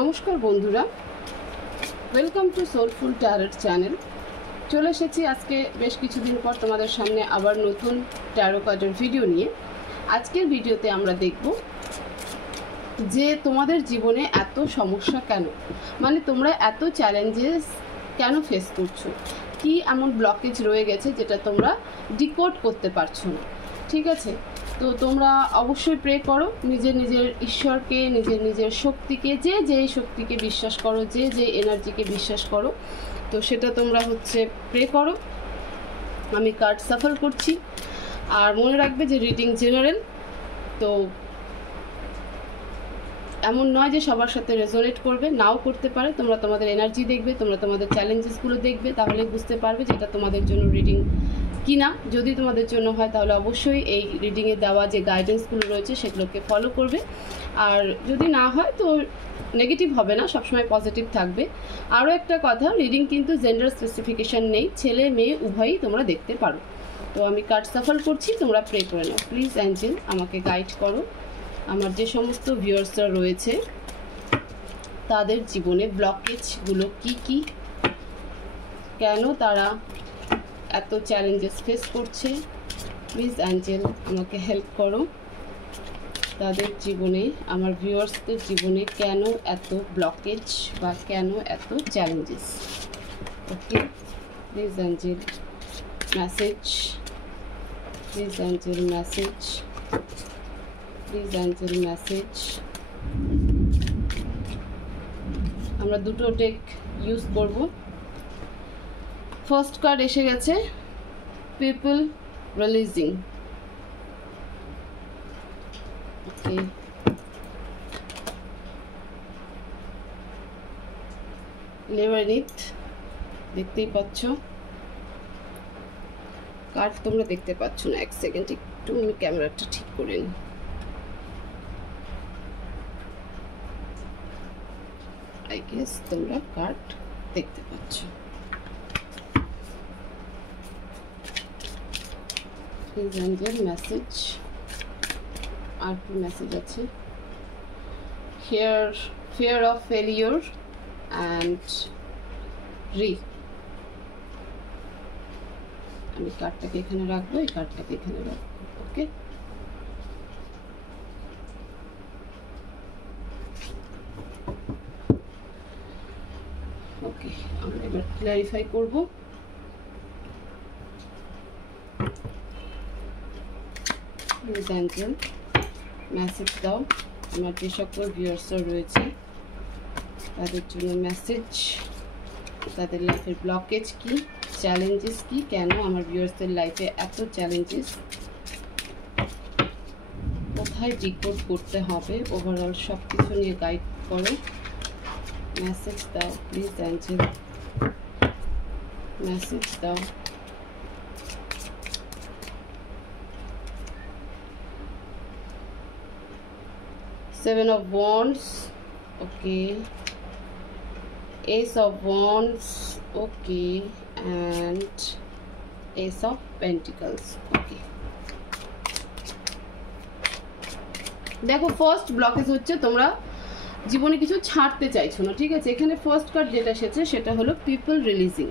নমস্কার বন্ধুরা, welcome to soulful tarot channel. চলে এসেছি আজকে বেশ কিছুদিন পর তোমাদের সামনে আবার নতুন ট্যারো কার্ডের ভিডিও নিয়ে। আজকের ভিডিওতে আমরা দেখব যে তোমাদের জীবনে এত সমস্যা কেন, মানে তোমরা এত চ্যালেঞ্জেস কেন ফেস করছো, কি এমন ব্লকেজ রয়ে গেছে যেটা তোমরা ডিকোড করতে পারছো না। ঠিক আছে, তো তোমরা অবশ্যই প্রে করো নিজের নিজের ঈশ্বরকে, নিজের নিজের শক্তিকে, যে শক্তিকে বিশ্বাস করো, যে এনার্জিকে বিশ্বাস করো, তো সেটা তোমরা প্রে করো। আমি কার্ড সাফল করছি। আর মনে রাখবে যে রিডিং জেনারেল, তো এমন নয় যে সবার সাথে রেজোনেট করবে, নাও করতে পারে। তোমরা তোমাদের এনার্জি দেখবে, তোমরা তোমাদের চ্যালেঞ্জেসগুলো দেখবে, তাহলে বুঝতে পারবে যে এটা তোমাদের জন্য রিডিং কিনা। যদি তোমাদের জন্য হয় তাহলে অবশ্যই এই রিডিংয়ে দেওয়া যে গাইডেন্সগুলো রয়েছে সেগুলোকে ফলো করবে। আর যদি না হয় তো নেগেটিভ হবে না, সবসময় পজিটিভ থাকবে। আরও একটা কথা, রিডিং কিন্তু জেন্ডার স্পেসিফিকেশান নেই, ছেলে মেয়ে উভয়ই তোমরা দেখতে পারো। তো আমি কার্ড সাফল করছি, তোমরা প্রে করে নাও। প্লিজ অ্যাঞ্জেল আমাকে গাইড করো, আমার যে সমস্ত ভিউয়ার্সরা রয়েছে তাদের জীবনে ব্লকেজগুলো কি, কেন তারা এত চ্যালেঞ্জেস ফেস করছে। প্লিজ অ্যাঞ্জেল আমাকে হেল্প করো, তাদের জীবনে, আমার ভিউয়ার্সদের জীবনে কেন এত ব্লকেজ বা কেন এত challenges. Okay, please angel message, please angel message, please angel message. আমরা দুটো ডেক ইউজ করব। ফার্স্ট কার্ড এসে গেছে, পিপল রিলিজিং। ওকে, লেভারিট দেখতেই পাচ্ছ, কার্ড তোমরা দেখতে পাচ্ছ না। এক সেকেন্ড, একটু আমি ক্যামেরাটা ঠিক করে নিই। আই গেস তোমরা কার্ড দেখতে পাচ্ছ। Please angel message. আর কি মেসেজ আছে? ফিয়ার অফ ফেলিওর অ্যান্ড আমি কার্ডটাকে এখানে রাখবো, এই কার্ডটাকে এখানে রাখবো। ওকে, ওকে, আমরা এবার ক্ল্যারিফাই করবো। প্লিজ অ্যাঞ্জেল মেসেজ দাও, আমার যে সকল ভিউয়ার্সরা রয়েছে তাদের জন্য মেসেজ। তাদের লাইফের ব্লকেজ কি, চ্যালেঞ্জেস কি, কেন আমার ভিউয়ার্সদের লাইফে এত চ্যালেঞ্জেস, কোথায় ডিকোড করতে হবে, ওভারঅল সব কিছু নিয়ে গাইড করো। মেসেজ দাও প্লিজ অ্যাঞ্জেল, মেসেজ দাও। Seven of Wands, okay. Ace of Wands, okay, and Ace of Pentacles, okay. দেখো, ফার্স্ট ব্লকেজ হচ্ছে তোমরা জীবনে কিছু ছাড়তে চাইছো না। ঠিক আছে, এখানে ফার্স্ট কার্ড যেটা এসেছে সেটা হলো পিপল রিলিজিং।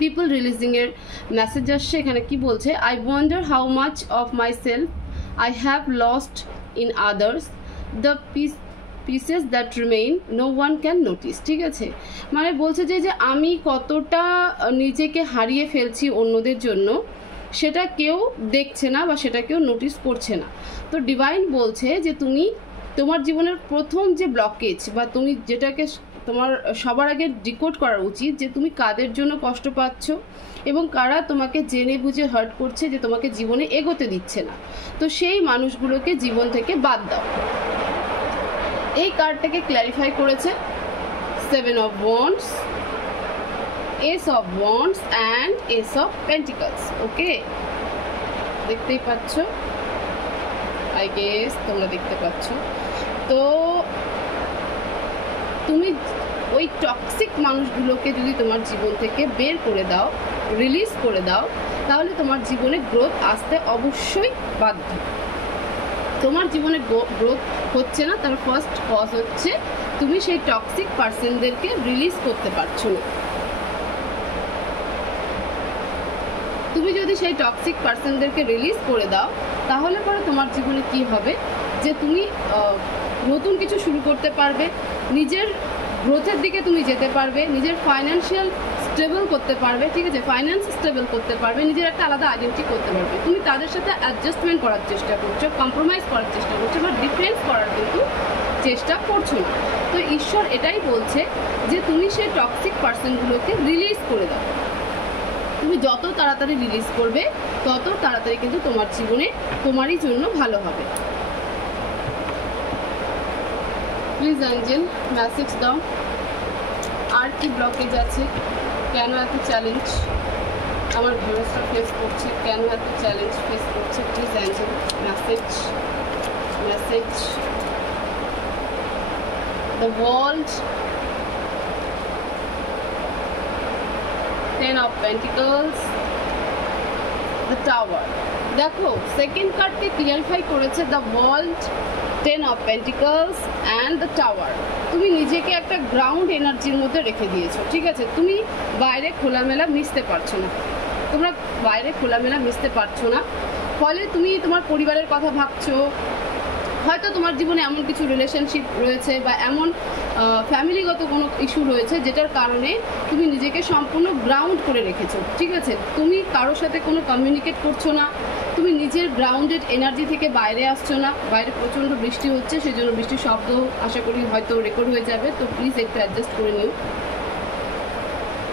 পিপল রিলিজিং এর মেসেজ আসছে। এখানে কি বলছে? I wonder how much of my self I have lost in others, the pieces that remain no one can notice. ঠিক আছে, মানে বলছে যে আমি কতটা নিজেকে হারিয়ে ফেলছি অন্যদের জন্য, সেটা কেউ দেখছে না বা সেটা কেউ নোটিস করছে না। তো ডিভাইন বলছে যে তুমি তোমার জীবনের প্রথম যে ব্লকেজ বা তুমি যেটাকে তোমার সবার আগে ডিকোড করা উচিত, যে তুমি কাদের জন্য কষ্ট পাচ্ছ এবং কারা তোমাকে জেনে বুঝে হার্ট করছে, যে তোমাকে জীবনে এগোতে দিচ্ছে না। তো সেই মানুষগুলোকে জীবন থেকে বাদ দাও। এই কার্ডটাকে ক্ল্যারিফাই করেছে seven of wands, ace of wands and ace of pentacles. Okay, দেখতেই পাচ্ছ, আই গেস তোমরা দেখতে পাচ্ছ। তো তুমি ওই টক্সিক মানুষগুলোকে যদি তোমার জীবন থেকে বের করে দাও, রিলিজ করে দাও, তাহলে তোমার জীবনে গ্রোথ আসতে অবশ্যই বাধ্য। তোমার জীবনে গ্রোথ হচ্ছে না, তার ফার্স্ট কজ হচ্ছে তুমি সেই টক্সিক পার্সনদেরকে রিলিজ করতে পারছো না। তুমি যদি সেই টক্সিক পার্সনদেরকে রিলিজ করে দাও তাহলে পরে তোমার জীবনে কি হবে, যে তুমি নতুন কিছু শুরু করতে পারবে, নিজের গ্রোথের দিকে তুমি যেতে পারবে, নিজের ফাইন্যান্সিয়াল স্টেবল করতে পারবে, ঠিক আছে, ফাইন্যান্স স্টেবল করতে পারবে, নিজের একটা আলাদা আইডেন্টিটি করতে পারবে। তুমি তাদের সাথে অ্যাডজাস্টমেন্ট করার চেষ্টা করছো, কম্প্রোমাইজ করার চেষ্টা করছো, বা ডিফেন্স করার কিন্তু চেষ্টা করছো না। তো ঈশ্বর এটাই বলছে যে তুমি সেই টক্সিক পার্সনগুলোকে রিলিজ করে দাও। তুমি যত তাড়াতাড়ি রিলিজ করবে তত তাড়াতাড়ি কিন্তু তোমার জীবনে তোমারই জন্য ভালো হবে। প্লিজ অ্যাঞ্জেল মেসেজ দাও, আর কি ব্লকেজ আছে, কেন এত চ্যালেঞ্জ আমার ভিউয়ার্সরা ফেস করছে, কেন এত চ্যালেঞ্জ ফেস করছে। Please angel message message. The world, 10 of Pentacles, the Tower। দেখো সেকেন্ড কার্ডকে ক্লিয়ারিফাই করেছে the world, 10 of Pentacles and the Tower। তুমি নিজেকে একটা গ্রাউন্ড এনার্জির মধ্যে রেখে দিয়েছো, ঠিক আছে, তুমি বাইরে খোলামেলা মিশতে পারছো না, তোমরা বাইরে খোলামেলা মিশতে পারছো না, ফলে তুমি তোমার পরিবারের কথা ভাবছো, হয়তো তোমার জীবনে এমন কিছু রিলেশনশিপ রয়েছে বা এমন ফ্যামিলিগত কোনো ইস্যু রয়েছে যেটার কারণে তুমি নিজেকে সম্পূর্ণ গ্রাউন্ড করে রেখেছো, ঠিক আছে, তুমি কারোর সাথে কোনো কমিউনিকেট করছো না, তুমি নিজের গ্রাউন্ডেড এনার্জি থেকে বাইরে আসছো না। বাইরে প্রচণ্ড বৃষ্টি হচ্ছে, সেই জন্য বৃষ্টির শব্দ আশা করি হয়তো রেকর্ড হয়ে যাবে, তো প্লিজ একটু অ্যাডজাস্ট করে নিও।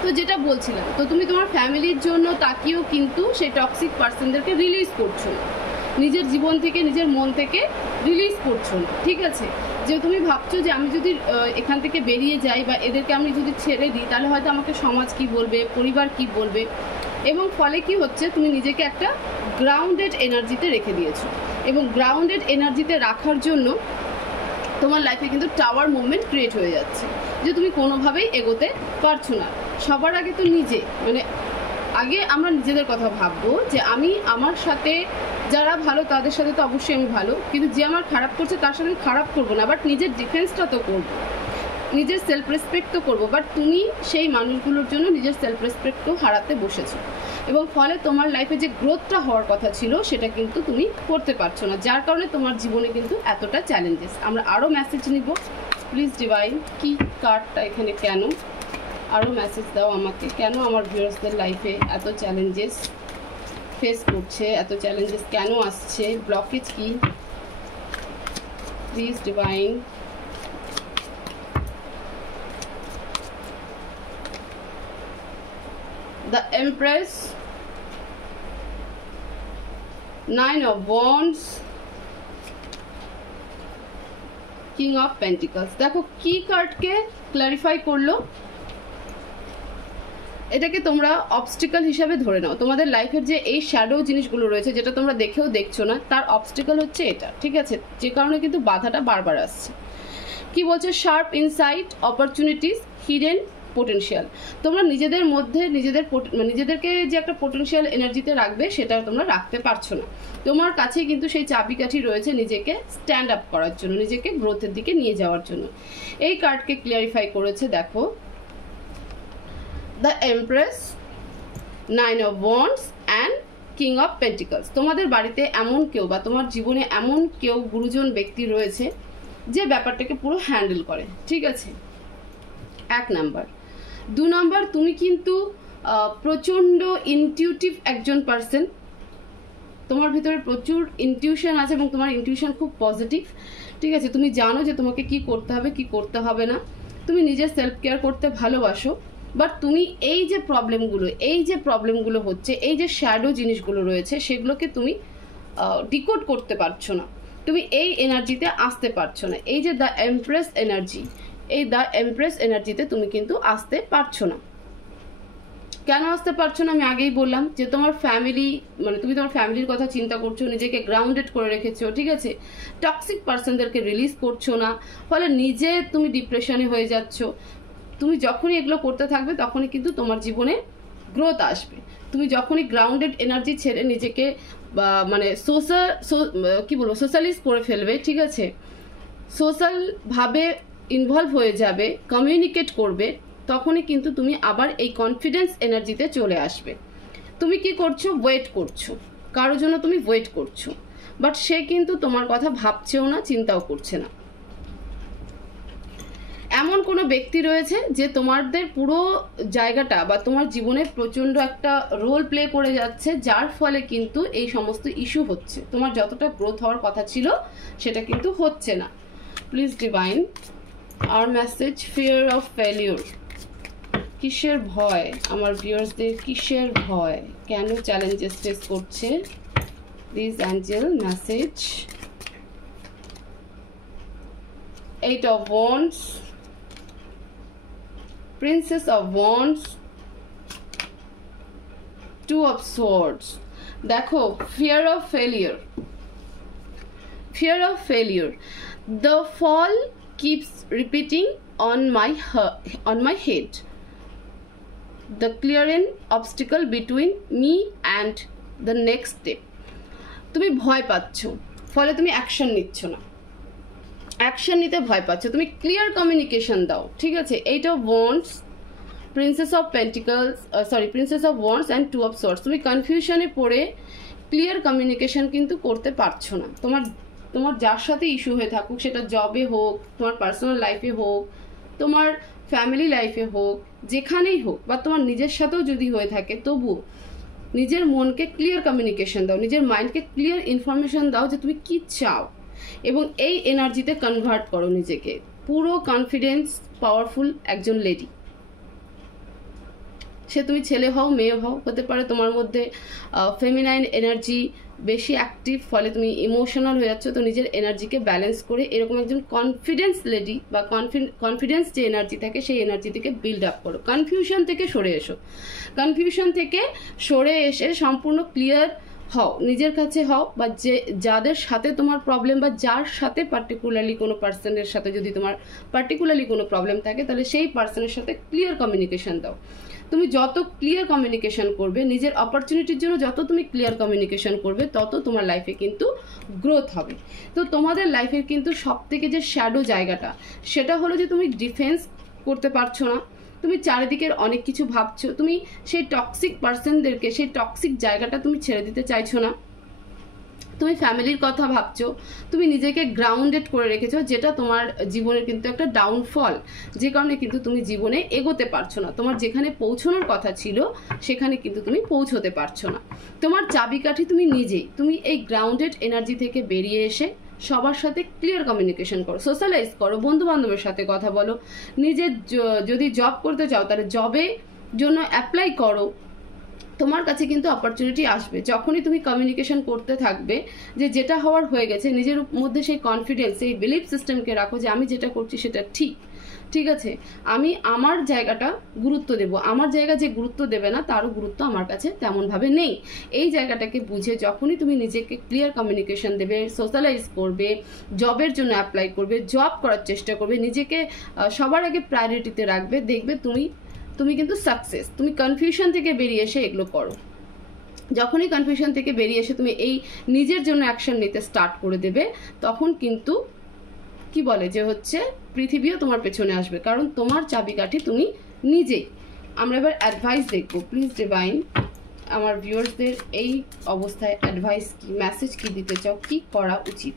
তো যেটা বলছিলাম, তো তুমি তোমার ফ্যামিলির জন্য তাকিয়েও কিন্তু সেই টক্সিক পার্সনদেরকে রিলিজ করছো না, নিজের জীবন থেকে নিজের মন থেকে রিলিজ করছো না, ঠিক আছে, যে তুমি ভাবছো যে আমি যদি এখান থেকে বেরিয়ে যাই বা এদেরকে আমি যদি ছেড়ে দিই তাহলে হয়তো আমাকে সমাজ কি বলবে, পরিবার কি বলবে, এবং ফলে কি হচ্ছে তুমি নিজেকে একটা গ্রাউন্ডেড এনার্জিতে রেখে দিয়েছো, এবং গ্রাউন্ডেড এনার্জিতে রাখার জন্য তোমার লাইফে কিন্তু টাওয়ার মুভমেন্ট ক্রিয়েট হয়ে যাচ্ছে, যে তুমি কোনোভাবেই এগোতে পারছো না। সবার আগে তো নিজে, মানে আগে আমরা নিজেদের কথা ভাববো যে আমি আমার সাথে যারা ভালো তাদের সাথে তো অবশ্যই আমি ভালো, কিন্তু যে আমার খারাপ করছে তার সাথে আমি খারাপ করবো না, বাট নিজের ডিফেন্সটা তো করবো, নিজের সেলফ রেসপেক্ট তো করবো, বাট তুমি সেই মানুষগুলোর জন্য নিজের সেলফ রেসপেক্টকেও হারাতে বসেছো, এবং ফলে তোমার লাইফে যে গ্রোথটা হওয়ার কথা ছিল সেটা কিন্তু তুমি করতে পারছো না, যার কারণে তোমার জীবনে কিন্তু এতটা চ্যালেঞ্জেস। আমরা আরও মেসেজ নিব, প্লিজ ডিভাইন, কি কার্ডটা এখানে কেন, আরও মেসেজ দাও আমাকে, কেন আমার ভিউয়ার্সদের লাইফে এত চ্যালেঞ্জেস ফেস করছে, এত চ্যালেঞ্জেস কেন আসছে, ব্লকেজ কি, please divine. The Empress, 9 of Wands, King of Pentacles। দেখো কি কার্ডকে ক্লারিফাই করলো, এটাকে তোমরা অবস্টিকল হিসাবে ধরে নাও। তোমাদের লাইফের যে এই শ্যাডো জিনিসগুলো রয়েছে যেটা তোমরা দেখেও দেখছো না, তার অবস্টিকল হচ্ছে এটা, ঠিক আছে, যে কারণে কিন্তু বাধাটা বারবার আসছে। কি বলছে, sharp insight, opportunities, hidden potential. তোমরা নিজেদের মধ্যে নিজেদেরকে যে একটা পোটেনশিয়াল এনার্জিতে রাখবে সেটা তোমরা রাখতে পারছো না। তোমার কাছে কিন্তু সেই চাবিকাঠি রয়েছে নিজেকে স্ট্যান্ড আপ করার জন্য, নিজেকে গ্রোথের দিকে নিয়ে যাওয়ার জন্য। এই কার্ডকে ক্লিয়ারিফাই করেছে, দেখো, the empress, 9 of Wands and King of Pentacles। তোমাদের বাড়িতে এমন কেউ বা তোমার জীবনে এমন কেউ গুরুজন ব্যক্তি রয়েছে যে ব্যাপারটাকে পুরো হ্যান্ডেল করে, ঠিক আছে, 1 নাম্বার। 2 নাম্বার, তুমি কিন্তু প্রচণ্ড ইনটিউটিভ একজন পার্সন, তোমার ভিতরে প্রচুর ইনটিউশন আছে এবং তোমার ইনটিউশন খুব পজিটিভ, ঠিক আছে, তুমি জানো যে তোমাকে কি করতে হবে কি করতে হবে না, তুমি নিজের সেলফ কেয়ার করতে ভালোবাসো, বাট তুমি এই যে প্রবলেমগুলো হচ্ছে, এই যে শ্যাডো জিনিসগুলো রয়েছে সেগুলোকে তুমি ডিকোড করতে পারছো না, তুমি এই এনার্জিতে আসতে পারছো না। এই যে দ্য এমপ্রেস এনার্জি, এই দ্য এমপ্রেস এনার্জিতে তুমি কিন্তু আসতে পারছো না। কেন আসতে পারছো না আমি আগেই বললাম, যে তোমার ফ্যামিলি, মানে তুমি তোমার ফ্যামিলির কথা চিন্তা করছো, নিজেকে গ্রাউন্ডেড করে রেখেছো, ঠিক আছে, টক্সিক পার্সনদেরকে রিলিজ করছো না, ফলে নিজে তুমি ডিপ্রেশনে হয়ে যাচ্ছ। তুমি যখনই এগুলো করতে থাকবে তখনই কিন্তু তোমার জীবনে গ্রোথ আসবে। তুমি যখনই গ্রাউন্ডেড এনার্জি ছেড়ে নিজেকে বা মানে কি বলবো সোশ্যালাইজ করে ফেলবে, ঠিক আছে, সোশ্যালভাবে ইনভলভ হয়ে যাবে, কমিউনিকেট করবে, তখনই কিন্তু তুমি আবার এই কনফিডেন্স এনার্জিতে চলে আসবে। তুমি কি করছো? ওয়েট করছো, কারোর জন্য তুমি ওয়েট করছো, বাট সে কিন্তু তোমার কথা ভাবছেও না, চিন্তাও করছে না। এমন কোনো ব্যক্তি রয়েছে যে তোমাদের পুরো জায়গাটা বা তোমার জীবনে প্রচণ্ড একটা রোল প্লে করে যাচ্ছে, যার ফলে কিন্তু এই সমস্ত ইস্যু হচ্ছে। তোমার যতটা গ্রোথ হওয়ার কথা ছিল সেটা কিন্তু হচ্ছে না। প্লিজ ডিভাইন আর মেসেজ ফিয়ার অফ ফেলিওর, কিসের ভয় আমার ভিউয়ার্সদের, কিসের ভয়, কেন চ্যালেঞ্জেস ফেস করছে? Please angel message. 8 of Wands, Princess of Wands, 2 of Swords। দেখো fear of failure, fear of failure, the fall keeps repeating on my head, the clearing obstacle between me and the next step। তুমি ভয় পাচ্ছ, ফলে তুমি action নিচ্ছ না, action নিতে ভয় পাচ্ছ, তুমি ক্লিয়ার কমিউনিকেশন দাও, ঠিক আছে। 8 of Wands, Princess of Pentacles, Princess of Wands and 2 of Swords। তুমি কনফিউশনে পড়ে ক্লিয়ার কমিউনিকেশন কিন্তু করতে পারছো না। তোমার যার সাথে ইস্যু হয়ে থাকুক, সেটা জবে হোক, তোমার পার্সোনাল লাইফে হোক, তোমার ফ্যামিলি লাইফে হোক, যেখানেই হোক, বা তোমার নিজের সাথেও যদি হয়ে থাকে, তবু নিজের মনকে ক্লিয়ার কমিউনিকেশন দাও, নিজের মাইন্ডকে ক্লিয়ার ইনফরমেশন দাও যে তুমি কি চাও, এবং এই এনার্জিতে কনভার্ট করো নিজেকে। পুরো কনফিডেন্স পাওয়ারফুল একজন লেডি, সে তুমি ছেলে হও মেয়ে হও, হতে পারে তোমার মধ্যে ফেমিনাইন এনার্জি বেশি অ্যাক্টিভ, ফলে তুমি ইমোশনাল হয়ে যাচ্ছ। তো নিজের এনার্জিকে ব্যালেন্স করে এরকম একজন কনফিডেন্স লেডি বা কনফিডেন্স যে এনার্জি থাকে সেই এনার্জি থেকে বিল্ড আপ করো। কনফিউশন থেকে সরে এসো, কনফিউশন থেকে সরে এসে সম্পূর্ণ ক্লিয়ার হও, নিজের কাছে হও, বা যাদের সাথে তোমার প্রবলেম, বা যার সাথে পার্টিকুলারলি কোনো পার্সনের সাথে যদি তোমার পার্টিকুলারলি কোনো প্রবলেম থাকে, তাহলে সেই পার্সনের সাথে ক্লিয়ার কমিউনিকেশন দাও। তুমি যত ক্লিয়ার কমিউনিকেশন করবে, নিজের অপরচুনিটির জন্য যত তুমি ক্লিয়ার কমিউনিকেশন করবে, তত তোমার লাইফে কিন্তু গ্রোথ হবে। তো তোমাদের লাইফের কিন্তু সব থেকে যে শ্যাডো জায়গাটা, সেটা হলো যে তুমি ডিফেন্স করতে পারছো না, তুমি চারিদিকের অনেক কিছু ভাবছো, তুমি সেই টক্সিক পার্সনদেরকে, সেই টক্সিক জায়গাটা তুমি ছেড়ে দিতে চাইছো না, তুমি ফ্যামিলির কথা ভাবছো, তুমি নিজেকে গ্রাউন্ডেড করে রেখেছো, যেটা তোমার জীবনের কিন্তু একটা ডাউনফল, যে কারণে কিন্তু তুমি জীবনে এগোতে পারছো না। তোমার যেখানে পৌঁছানোর কথা ছিল সেখানে কিন্তু তুমি পৌঁছতে পারছো না। তোমার চাবিকাঠি তুমি নিজেই। তুমি এই গ্রাউন্ডেড এনার্জি থেকে বেরিয়ে এসে সবার সাথে ক্লিয়ার কমিউনিকেশন করো, সোশ্যালাইজ করো, বন্ধু বান্ধবের সাথে কথা বলো, নিজের যদি জব করতে চাও তাহলে জবে জন্য অ্যাপ্লাই করো, তোমার কাছে কিন্তু অপরচুনিটি আসবে। যখনই তুমি কমিউনিকেশন করতে থাকবে, যেটা হওয়ার হয়ে গেছে, নিজের মধ্যে সেই কনফিডেন্স, সেই বিলিফ সিস্টেমকে রাখো যে আমি যেটা করছি সেটা ঠিক, ঠিক আছে, আমি আমার জায়গাটা গুরুত্ব দেব, আমার জায়গা যে গুরুত্ব দেবে না তারও গুরুত্ব আমার কাছে তেমনভাবে নেই। এই জায়গাটাকে বুঝে যখনই তুমি নিজেকে ক্লিয়ার কমিউনিকেশন দেবে, সোশ্যালাইজ করবে, জবের জন্য অ্যাপ্লাই করবে, জব করার চেষ্টা করবে, নিজেকে সবার আগে প্রায়োরিটিতে রাখবে, দেখবে তুমি কিন্তু সাকসেস। তুমি কনফিউশন থেকে বেরিয়ে এসে এগুলো করো। যখনই কনফিউশন থেকে বেরিয়ে এসে তুমি এই নিজের জন্য অ্যাকশন নিতে স্টার্ট করে দেবে, তখন কিন্তু কি বলে যে হচ্ছে পৃথিবীও তোমার পেছনে আসবে, কারণ তোমার চাবিকাঠি তুমি নিজেই। আমরা এবার অ্যাডভাইস দেখবো। প্লিজ ডিভাইন আমার ভিউয়ার্সদের এই অবস্থায় অ্যাডভাইস কি, মেসেজ কি দিতে চাও, কি করা উচিত?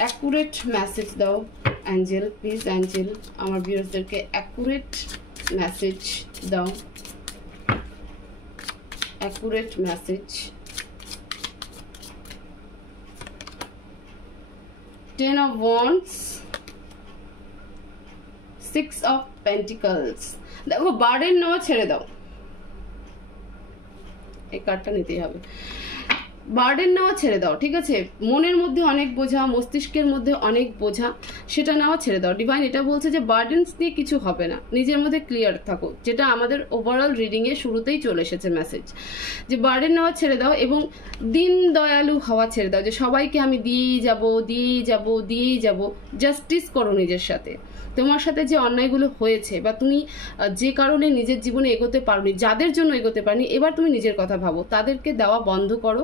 অ্যাকুরেট মেসেজ দাও অ্যাঞ্জেল, প্লিজ অ্যাঞ্জেল আমার ভিউয়ার্সদেরকে অ্যাকুরেট মেসেজ দাও, accurate message. 10 of Wands, 6 of Pentacles। দেখো বার্ডেন নেওয়া ছেড়ে দাও, এই কার্ডটা নিতেই হবে। বার্ডেন নেওয়া ছেড়ে দাও, ঠিক আছে? মনের মধ্যে অনেক বোঝা, মস্তিষ্কের মধ্যে অনেক বোঝা, সেটা নেওয়া ছেড়ে দাও। ডিভাইন এটা বলছে যে বার্ডেন্স দিয়ে কিছু হবে না, নিজের মধ্যে ক্লিয়ার থাকো, যেটা আমাদের ওভারঅল রিডিংয়ে শুরুতেই চলে এসেছে মেসেজ, যে বার্ডেন নেওয়া ছেড়ে দাও এবং দিন দয়ালু হওয়া ছেড়ে দাও, যে সবাইকে আমি দিয়েই যাব। জাস্টিস করো নিজের সাথে। তোমার সাথে যে অন্যায়গুলো হয়েছে বা তুমি যে কারণে নিজের জীবনে এগোতে পারোনি, যাদের জন্য এগোতে পারোনি, এবার তুমি নিজের কথা ভাবো, তাদেরকে দেওয়া বন্ধ করো,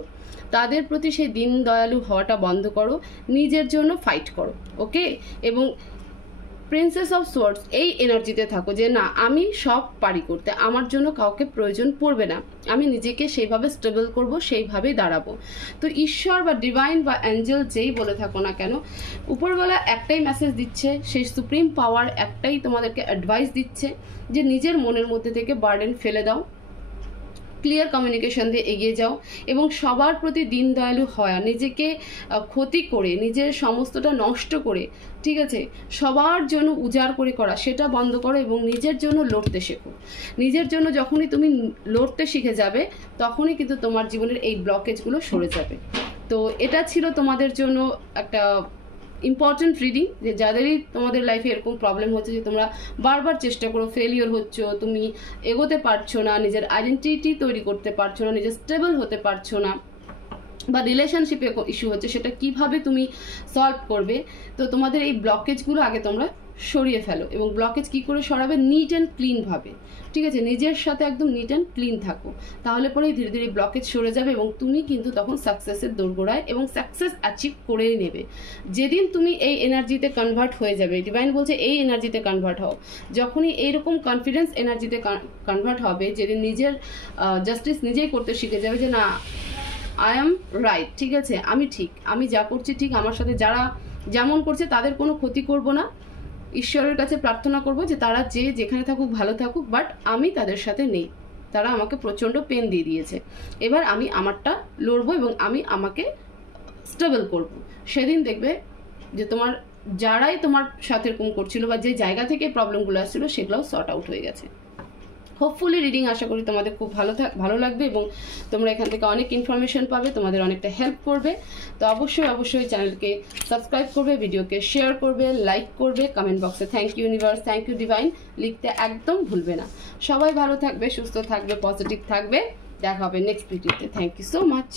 তাদের প্রতি সেই দিন দয়ালু হওয়াটা বন্ধ করো, নিজের জন্য ফাইট করো, ওকে? এবং প্রিন্সেস অফ সোয়ার্ডস এই এনার্জিতে থাকো যে না, আমি সব পারি করতে, আমার জন্য কাউকে প্রয়োজন পড়বে না, আমি নিজেকে সেইভাবে স্টেবল করব, সেইভাবেই দাঁড়াবো। তো ঈশ্বর বা ডিভাইন বা অ্যাঞ্জেল যেই বলে থাকো না কেন, উপরবেলা একটাই মেসেজ দিচ্ছে, সেই সুপ্রিম পাওয়ার একটাই তোমাদেরকে অ্যাডভাইস দিচ্ছে যে নিজের মনের মধ্যে থেকে বার্ডেন ফেলে দাও, ক্লিয়ার কমিউনিকেশন দিয়ে এগিয়ে যাও এবং সবার প্রতি দিন দয়ালু হওয়া, নিজেকে ক্ষতি করে, নিজের সমস্তটা নষ্ট করে, ঠিক আছে, সবার জন্য উজাড় করে করা, সেটা বন্ধ করো এবং নিজের জন্য লড়তে শেখো। নিজের জন্য যখনই তুমি লড়তে শিখে যাবে, তখনই কিন্তু তোমার জীবনের এই ব্লকেজগুলো সরে যাবে। তো এটা ছিল তোমাদের জন্য একটা ইম্পর্টেন্ট রিডিং, যে যাদেরই তোমাদের লাইফে এরকম প্রবলেম হচ্ছে যে তোমরা বারবার চেষ্টা করো, ফেলিওর হচ্ছ, তুমি এগোতে পারছো না, নিজের আইডেন্টিটি তৈরি করতে পারছো না, নিজের স্টেবল হতে পারছো না, বা রিলেশনশিপে ইস্যু হচ্ছে, সেটা কিভাবে তুমি সলভ করবে। তো তোমাদের এই ব্লকেজগুলো আগে তোমরা সরিয়ে ফেলো এবং ব্লকেজ কি করে সরাবে, নিট অ্যান্ড ক্লিন ভাবে, ঠিক আছে? নিজের সাথে একদম নিট অ্যান্ড ক্লিন থাকো, তাহলে পরেই ধীরে ধীরে ব্লকেজ সরে যাবে এবং তুমি কিন্তু তখন সাকসেসের দোরগোড়ায় এবং সাকসেস অ্যাচিভ করেই নেবে। যেদিন তুমি এই এনার্জিতে কনভার্ট হয়ে যাবে, ডিভাইন বলছে এই এনার্জিতে কনভার্ট হও, যখনই এইরকম কনফিডেন্স এনার্জিতে কনভার্ট হবে, যেদিন নিজের জাস্টিস নিজেই করতে শিখে যাবে যে না, আই এম রাইট, ঠিক আছে, আমি ঠিক, আমি যা করছি ঠিক, আমার সাথে যারা যেমন করছে তাদের কোনো ক্ষতি করব না, ঈশ্বরের কাছে প্রার্থনা করব যে তারা যে যেখানে থাকুক ভালো থাকুক, বাট আমি তাদের সাথে নেই, তারা আমাকে প্রচণ্ড পেন দিয়ে দিয়েছে, এবার আমি আমারটা লড়বো এবং আমি আমাকে স্টেবল করব। সেদিন দেখবে যে তোমার যারাই তোমার সাথে এরকম করছিল বা যে জায়গা থেকে প্রবলেমগুলো আসছিল, সেগুলোও সর্ট আউট হয়ে গেছে। হোপফুলি রিডিং আশা করি তোমাদের খুব ভালো লাগবে এবং তোমরা এখান থেকে অনেক ইনফরমেশন পাবে, তোমাদের অনেকটা হেল্প করবে। তো অবশ্যই চ্যানেলকে সাবস্ক্রাইব করবে, ভিডিওকে শেয়ার করবে, লাইক করবে, কমেন্ট বক্সে thank you universe, thank you divine লিখতে একদম ভুলবে না। সবাই ভালো থাকবে, সুস্থ থাকবে, পজিটিভ থাকবে। দেখা হবে নেক্সট ভিডিওতে। Thank you so much.